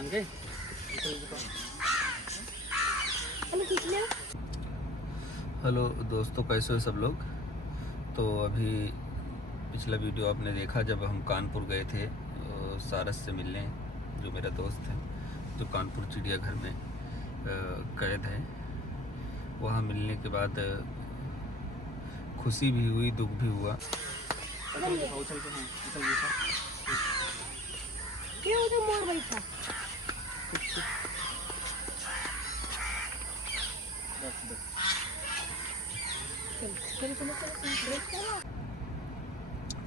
Hello दोस्तों, कैसे हो सब लोग। तो अभी पिछला वीडियो आपने देखा जब हम कानपुर गए थे सारस से मिलने, जो मेरा दोस्त है जो कानपुर चिड़ियाघर में कैद है। वहाँ मिलने के बाद खुशी भी हुई, दुख भी हुआ।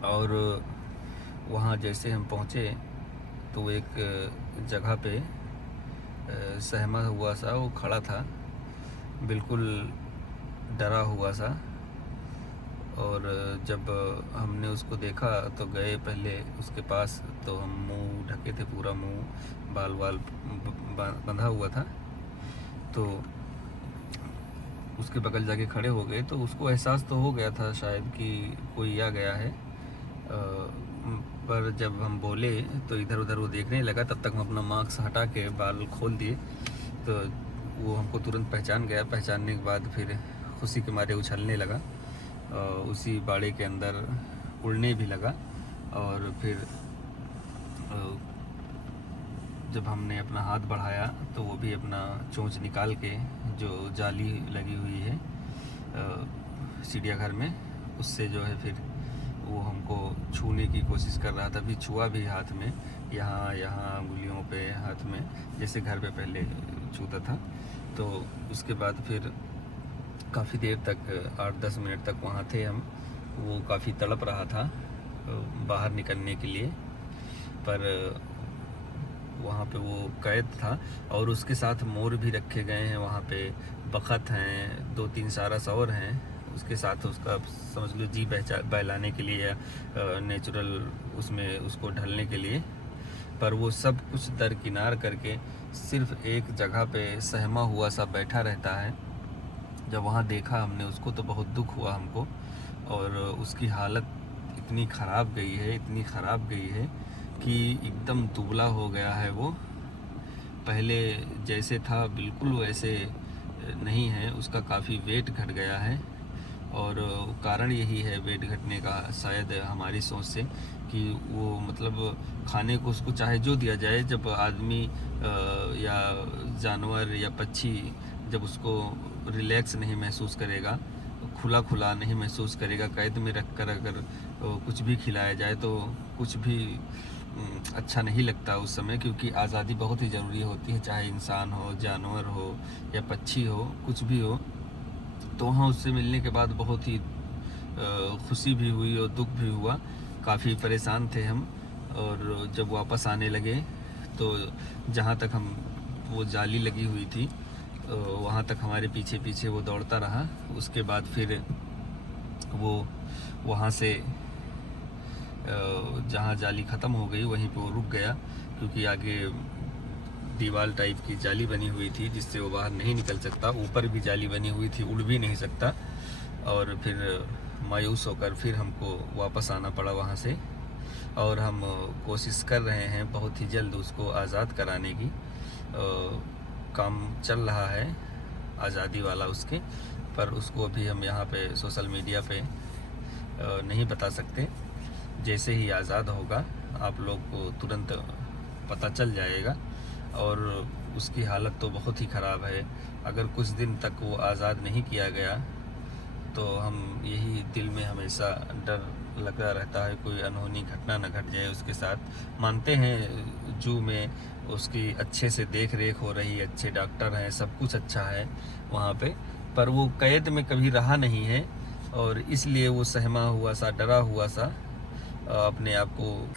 और वहाँ जैसे हम पहुँचे तो एक जगह पे सहमा हुआ सा वो खड़ा था, बिल्कुल डरा हुआ सा। और जब हमने उसको देखा तो गए पहले उसके पास, तो हम मुंह ढके थे, पूरा मुंह बाल बंधा हुआ था। तो उसके बगल जाके खड़े हो गए तो उसको एहसास तो हो गया था शायद कि कोई आ गया है। पर जब हम बोले तो इधर उधर वो देखने लगा। तब तक हम अपना मास्क हटा के बाल खोल दिए तो वो हमको तुरंत पहचान गया। पहचानने के बाद फिर खुशी के मारे उछलने लगा, उसी बाड़े के अंदर उड़ने भी लगा। और फिर जब हमने अपना हाथ बढ़ाया तो वो भी अपना चोंच निकाल के, जो जाली लगी हुई है चिड़ियाघर में, उससे जो है फिर वो हमको छूने की कोशिश कर रहा था। भी छुआ भी हाथ में, यहाँ उंगलियों पे, हाथ में, जैसे घर पे पहले छूता था। तो उसके बाद फिर काफ़ी देर तक, 8-10 मिनट तक वहाँ थे हम। वो काफ़ी तड़प रहा था बाहर निकलने के लिए, पर वहाँ पे वो कैद था। और उसके साथ मोर भी रखे गए हैं वहाँ पे, बखत हैं, 2-3 सारस और हैं उसके साथ। उसका समझ लो जी बहलाने के लिए या नेचुरल उसमें उसको ढलने के लिए। पर वो सब कुछ दरकिनार करके सिर्फ एक जगह पे सहमा हुआ सा बैठा रहता है। जब वहाँ देखा हमने उसको तो बहुत दुख हुआ हमको। और उसकी हालत इतनी ख़राब गई है, इतनी ख़राब गई है कि एकदम दुबला हो गया है वो। पहले जैसे था बिल्कुल वैसे नहीं है, उसका काफ़ी वेट घट गया है। और कारण यही है वेट घटने का शायद हमारी सोच से, कि वो मतलब खाने को उसको चाहे जो दिया जाए, जब आदमी या जानवर या पक्षी जब उसको रिलैक्स नहीं महसूस करेगा, खुला नहीं महसूस करेगा, कैद में रखकर अगर कुछ भी खिलाया जाए तो कुछ भी अच्छा नहीं लगता उस समय। क्योंकि आज़ादी बहुत ही ज़रूरी होती है, चाहे इंसान हो, जानवर हो या पक्षी हो, कुछ भी हो। तो वहाँ उससे मिलने के बाद बहुत ही खुशी भी हुई और दुख भी हुआ। काफ़ी परेशान थे हम। और जब वापस आने लगे तो जहाँ तक हम, वो जाली लगी हुई थी वहाँ तक हमारे पीछे पीछे वो दौड़ता रहा। उसके बाद फिर वो वहाँ से जहाँ जाली ख़त्म हो गई वहीं पे वो रुक गया, क्योंकि आगे दीवार टाइप की जाली बनी हुई थी जिससे वो बाहर नहीं निकल सकता। ऊपर भी जाली बनी हुई थी, उड़ भी नहीं सकता। और फिर मायूस होकर फिर हमको वापस आना पड़ा वहाँ से। और हम कोशिश कर रहे हैं बहुत ही जल्द उसको आज़ाद कराने की। काम चल रहा है आज़ादी वाला उसके, पर उसको अभी हम यहाँ पे सोशल मीडिया पे नहीं बता सकते। जैसे ही आज़ाद होगा आप लोग को तुरंत पता चल जाएगा। और उसकी हालत तो बहुत ही ख़राब है। अगर कुछ दिन तक वो आज़ाद नहीं किया गया तो हम यही दिल में हमेशा डर लगा रहता है, कोई अनहोनी घटना न घट जाए उसके साथ। मानते हैं जू में उसकी अच्छे से देख रेख हो रही, अच्छे डॉक्टर हैं, सब कुछ अच्छा है वहाँ पे, पर वो कैद में कभी रहा नहीं है। और इसलिए वो सहमा हुआ सा, डरा हुआ सा अपने आप को।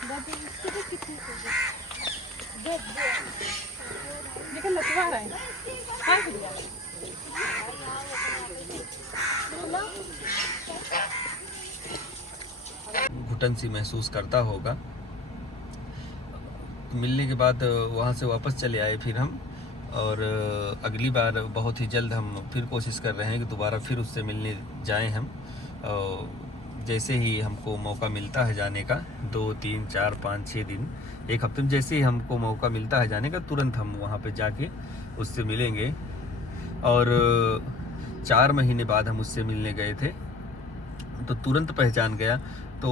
घुटन सी महसूस करता होगा। मिलने के बाद वहाँ से वापस चले आए फिर हम। और अगली बार बहुत ही जल्द हम फिर कोशिश कर रहे हैं कि दोबारा फिर उससे मिलने जाएं हम। जैसे ही हमको मौका मिलता है जाने का, 2, 3, 4, 5, 6 दिन, एक हफ्ते में जैसे ही हमको मौका मिलता है जाने का, तुरंत हम वहाँ पे जाके उससे मिलेंगे। और 4 महीने बाद हम उससे मिलने गए थे, तो तुरंत पहचान गया। तो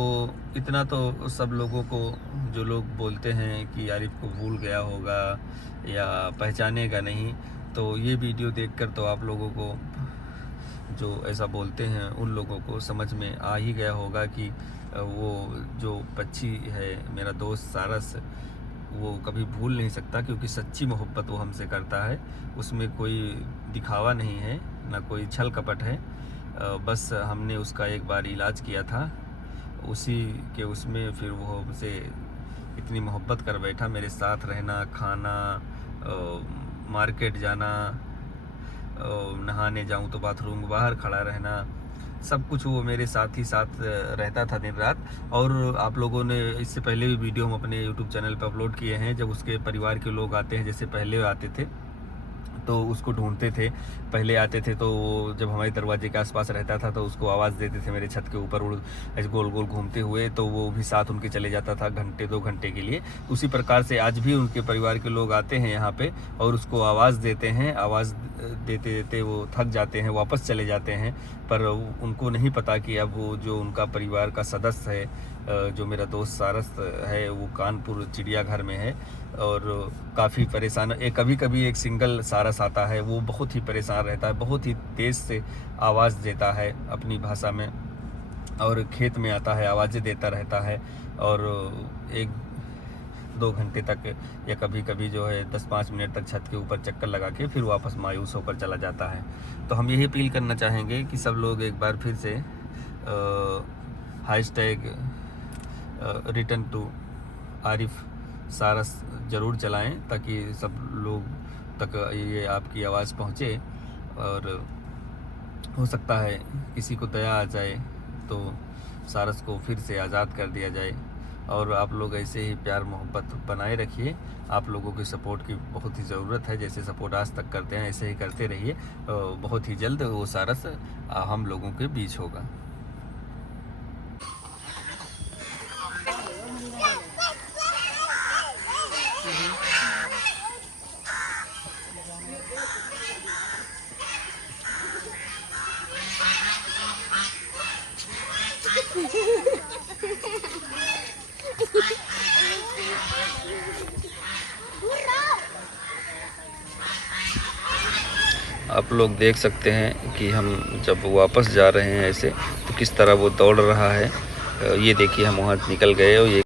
इतना तो सब लोगों को, जो लोग बोलते हैं कि आरिफ को भूल गया होगा या पहचानेगा नहीं, तो ये वीडियो देखकर तो आप लोगों को, जो ऐसा बोलते हैं, उन लोगों को समझ में आ ही गया होगा कि वो जो पक्षी है मेरा दोस्त सारस, वो कभी भूल नहीं सकता, क्योंकि सच्ची मोहब्बत वो हमसे करता है। उसमें कोई दिखावा नहीं है, ना कोई छल कपट है। बस हमने उसका एक बार इलाज किया था, उसी के उसमें फिर वो हमसे इतनी मोहब्बत कर बैठा, मेरे साथ रहना, खाना, मार्केट जाना, नहाने जाऊं तो बाथरूम बाहर खड़ा रहना, सब कुछ वो मेरे साथ ही साथ रहता था दिन रात। और आप लोगों ने इससे पहले भी वीडियो हम अपने YouTube चैनल पर अपलोड किए हैं, जब उसके परिवार के लोग आते हैं, जैसे पहले आते थे तो उसको ढूंढते थे। पहले आते थे तो वो जब हमारे दरवाजे के आसपास रहता था तो उसको आवाज़ देते थे, मेरे छत के ऊपर उड़ ऐसे गोल गोल घूमते हुए, तो वो भी साथ उनके चले जाता था घंटे 2 घंटे के लिए। उसी प्रकार से आज भी उनके परिवार के लोग आते हैं यहाँ पे और उसको आवाज़ देते हैं। आवाज़ देते देते वो थक जाते हैं, वापस चले जाते हैं, पर उनको नहीं पता कि अब वो जो उनका परिवार का सदस्य है, जो मेरा दोस्त सारस है, वो कानपुर चिड़ियाघर में है और काफ़ी परेशान। कभी कभी एक सिंगल सारस आता है, वो बहुत ही परेशान रहता है, बहुत ही तेज़ से आवाज़ देता है अपनी भाषा में, और खेत में आता है, आवाज़ें देता रहता है, और 1-2 घंटे तक या कभी कभी जो है 10-5 मिनट तक छत के ऊपर चक्कर लगा के फिर वापस मायूस होकर चला जाता है। तो हम यही अपील करना चाहेंगे कि सब लोग एक बार फिर से #रिटर्न टू आरिफ सारस ज़रूर चलाएं, ताकि सब लोग तक ये आपकी आवाज़ पहुँचे, और हो सकता है किसी को दया आ जाए तो सारस को फिर से आज़ाद कर दिया जाए। और आप लोग ऐसे ही प्यार मोहब्बत बनाए रखिए। आप लोगों की सपोर्ट की बहुत ही ज़रूरत है, जैसे सपोर्ट आज तक करते हैं ऐसे ही करते रहिए। बहुत ही जल्द वो सारस हम लोगों के बीच होगा। आप लोग देख सकते हैं कि हम जब वापस जा रहे हैं ऐसे, तो किस तरह वो दौड़ रहा है। ये देखिए, हम वहाँ निकल गए और ये